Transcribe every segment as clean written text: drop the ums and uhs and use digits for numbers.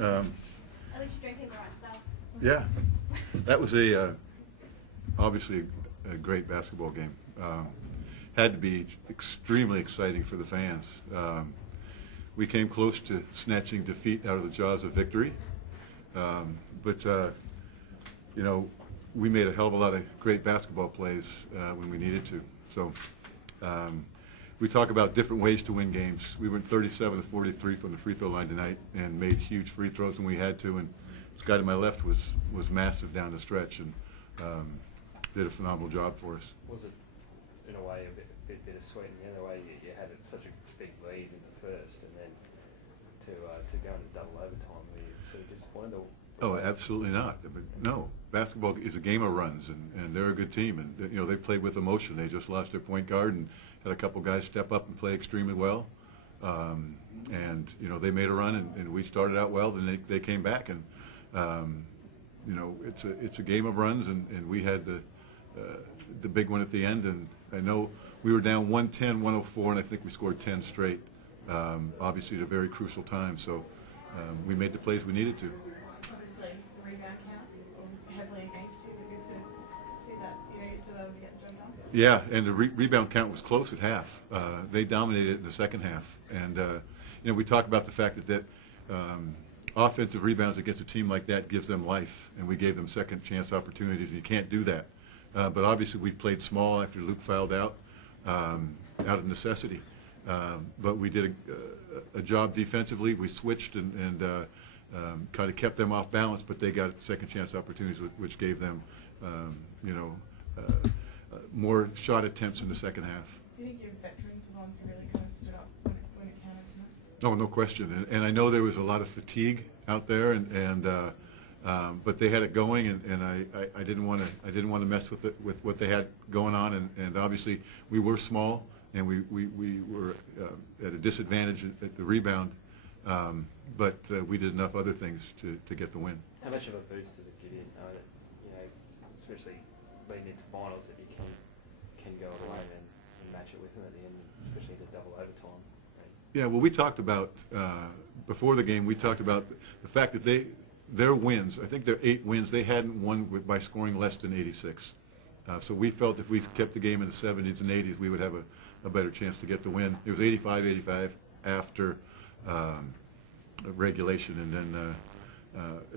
At least you're drinking the right stuff. Yeah, that was obviously a great basketball game. Had to be extremely exciting for the fans. We came close to snatching defeat out of the jaws of victory, but you know, we made a hell of a lot of great basketball plays when we needed to. So we talk about different ways to win games. We went 37 to 43 from the free throw line tonight and made huge free throws when we had to. And this guy to my left was massive down the stretch and did a phenomenal job for us. Was it, in a way, a bit bittersweet in the other way you had such a big lead in the first, and then to go into double overtime, were you sort of disappointed? Oh, absolutely not. No, basketball is a game of runs, and they're a good team, and you know they played with emotion. They just lost their point guard and had a couple guys step up and play extremely well, and you know they made a run, and we started out well. Then they came back, and you know it's a game of runs, and we had the big one at the end, and I know we were down 110, 104, and I think we scored 10 straight. Obviously, at a very crucial time, so we made the plays we needed to. Obviously, the rebound count heavily against you. But good to see that you're still able to get the job done. Yeah, and the rebound count was close at half. They dominated it in the second half, and you know we talk about the fact that offensive rebounds against a team like that gives them life, and we gave them second chance opportunities, and you can't do that. But obviously we played small after Luke fouled out of necessity. But we did a job defensively. We switched and kind of kept them off balance, but they got second chance opportunities, which gave them, you know, more shot attempts in the second half. Do you think your veterans were the ones who really kind of stood up when it counted tonight? No, no question. And I know there was a lot of fatigue out there, but they had it going, and I didn't want to mess with it, with what they had going on, and obviously we were small, and we were at a disadvantage at the rebound, but we did enough other things to get the win. How much of a boost does it give you, that, you know, especially leading into finals, that you can go away and match it with them at the end, especially the double overtime? Yeah, well, we talked about before the game. We talked about the fact that their wins. I think their 8 wins. They hadn't won by scoring less than 86. So we felt if we kept the game in the 70s and 80s, we would have a better chance to get the win. It was 85-85 after regulation, and then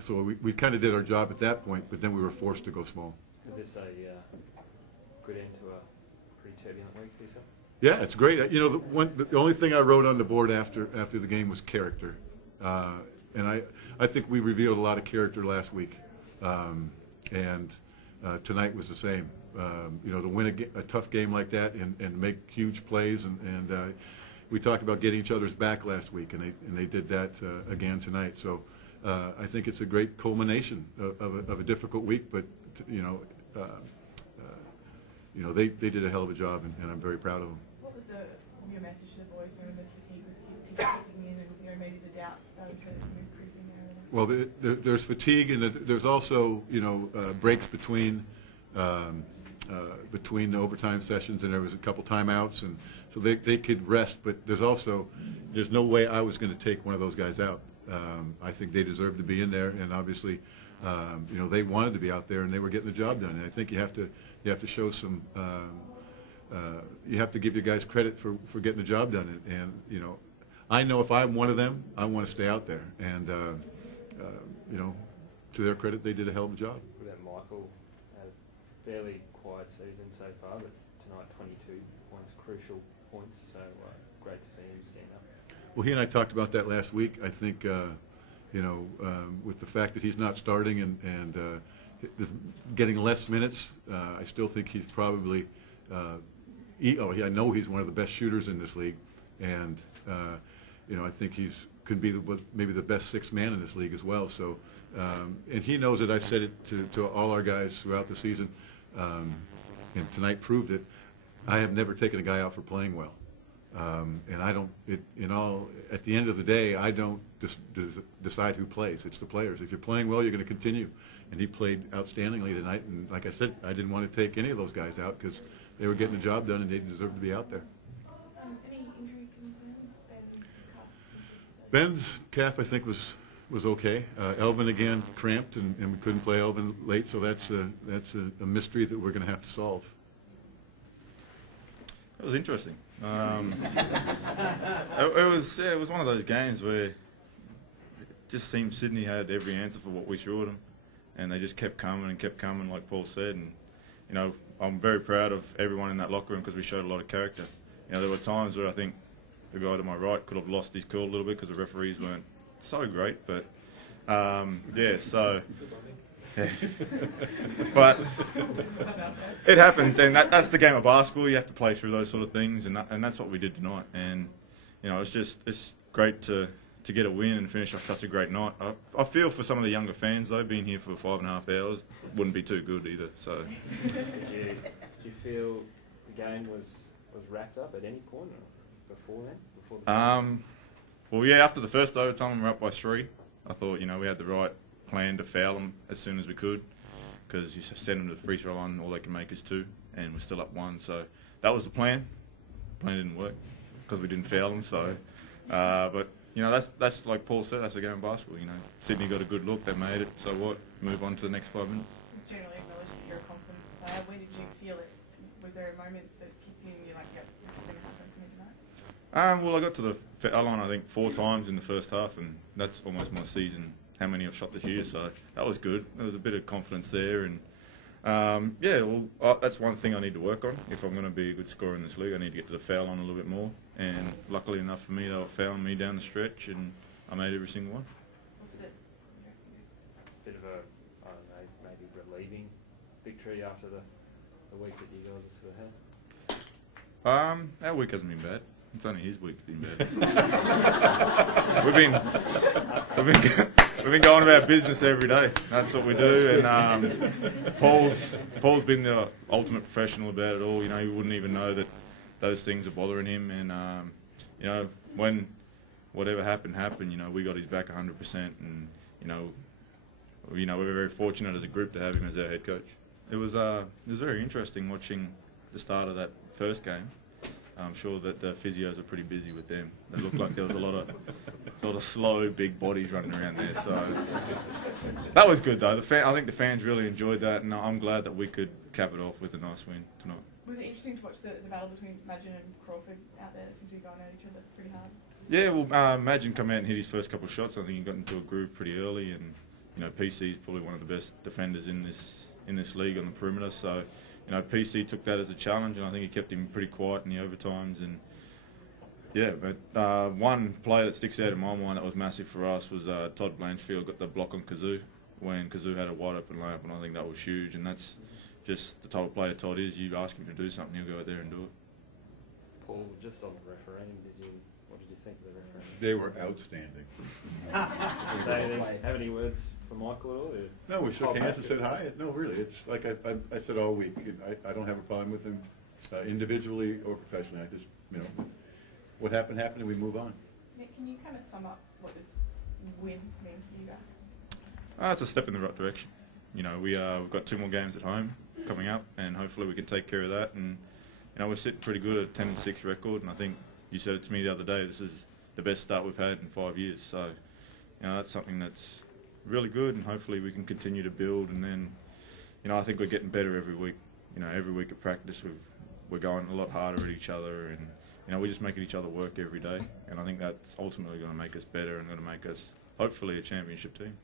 so we kind of did our job at that point. But then we were forced to go small. Is this a good end to a pretty turbulent week for yourself? Yeah, it's great. You know, the only thing I wrote on the board after the game was character, and I think we revealed a lot of character last week, and tonight was the same. You know, to win a tough game like that and make huge plays, and we talked about getting each other's back last week, and they did that again tonight. So I think it's a great culmination of a difficult week, but you know, they did a hell of a job, and I'm very proud of them. What was your message to the boys when the fatigue was kicking in, and you know maybe the doubt started to move creeping there? Well, there's fatigue, and there's also breaks between the overtime sessions, and there was a couple timeouts, and so they could rest. But there's no way I was going to take one of those guys out. I think they deserved to be in there, and obviously, they wanted to be out there, and they were getting the job done. And I think you have to show some. You have to give your guys credit for getting the job done, and I know if I'm one of them, I want to stay out there, and to their credit, they did a hell of a job. What about Michael? A fairly quiet season so far, but tonight 22 points, crucial points, so great to see him stand up. Well, he and I talked about that last week. I think, with the fact that he's not starting and getting less minutes, I still think he's probably, I know he's one of the best shooters in this league, and I think could be maybe the best sixth man in this league as well. So, and he knows it. I've said it to all our guys throughout the season, and tonight proved it. I have never taken a guy out for playing well, and I don't. At the end of the day, I don't decide who plays. It's the players. If you're playing well, you're going to continue. And he played outstandingly tonight. And like I said, I didn't want to take any of those guys out because they were getting the job done and they deserved to be out there. Any injury concerns? Ben's calf, I think, was was okay. Elvin again cramped, and we couldn't play Elvin late, so that's a mystery that we're going to have to solve. It was interesting. It was one of those games where it just seemed Sydney had every answer for what we threw at them, and they just kept coming and kept coming, like Paul said. And you know, I'm very proud of everyone in that locker room because we showed a lot of character. You know, there were times where I think the guy to my right could have lost his cool a little bit because the referees weren't so great, but yeah, so. Yeah. But it happens, and that's the game of basketball. You have to play through those sort of things, and that's what we did tonight. And you know, it's great to get a win and finish off such a great night. I feel for some of the younger fans though, being here for 5.5 hours wouldn't be too good either. So. Did you feel the game was wrapped up at any point or before then? Before the well, yeah, after the first overtime, we were up by 3. I thought, you know, we had the right plan to foul them as soon as we could, because you send them to the free throw line, all they can make is 2, and we're still up 1. So that was the plan. The plan didn't work because we didn't foul them. So, but you know, that's like Paul said, that's a game of basketball. You know, Sydney got a good look, they made it. So what? Move on to the next 5 minutes. It's generally acknowledged that you're a confident player. When did you feel it? Was there a moment that kicked in and you're like, yep, this is going to happen to me tonight? Well, I got to the foul line I think 4 times in the first half, and that's almost my season. How many I've shot this year, so that was good. There was a bit of confidence there, and yeah, well, that's one thing I need to work on. If I'm going to be a good scorer in this league, I need to get to the foul line a little bit more. And luckily enough for me, they were fouling me down the stretch, and I made every single one. Was it bit of a, I don't know, maybe relieving victory after the week that you guys have sort of had? Our week hasn't been bad. It's only his week that's been bad. we've been going about business every day. That's what we do. And Paul's been the ultimate professional about it all. You know, he wouldn't even know that those things are bothering him. And you know, when whatever happened, you know, we got his back 100%. And you know, we're very fortunate as a group to have him as our head coach. It was very interesting watching the start of that first game. I'm sure that the physios are pretty busy with them. It looked like there was a lot of slow, big bodies running around there. So that was good, though. I think the fans really enjoyed that, and I'm glad that we could cap it off with a nice win tonight. Was it interesting to watch the battle between Madgen and Crawford out there? They seem to be going at each other pretty hard. Yeah, well, Madgen come out and hit his first couple of shots. I think he got into a groove pretty early, and you know, PC is probably one of the best defenders in this league on the perimeter. So. You know, PC took that as a challenge, and I think he kept him pretty quiet in the overtimes. And yeah, but one play that sticks out in my mind that was massive for us was Todd Blanchfield got the block on Kazoo when Kazoo had a wide open layup, and I think that was huge. And that's just the type of player Todd is. You ask him to do something, he'll go out there and do it. Paul, just on the refereeing, what did you think of the refereeing? They were outstanding. Say anything, have any words for Michael at all? No, we shook hands and said hi. No, really, it's like I said all week. I don't have a problem with him individually or professionally. I just, you know, what happened, and we move on. Nick, can you kind of sum up what this win means for you guys? It's a step in the right direction. You know, we've got 2 more games at home coming up, and hopefully we can take care of that. And you know, we're sitting pretty good at a 10-6 record, and I think you said it to me the other day. This is the best start we've had in 5 years. So, you know, that's something that's really good, and hopefully we can continue to build. And then, you know, I think we're getting better every week. You know, every week at practice we're going a lot harder at each other, and you know, we're just making each other work every day. And I think that's ultimately going to make us better and going to make us hopefully a championship team.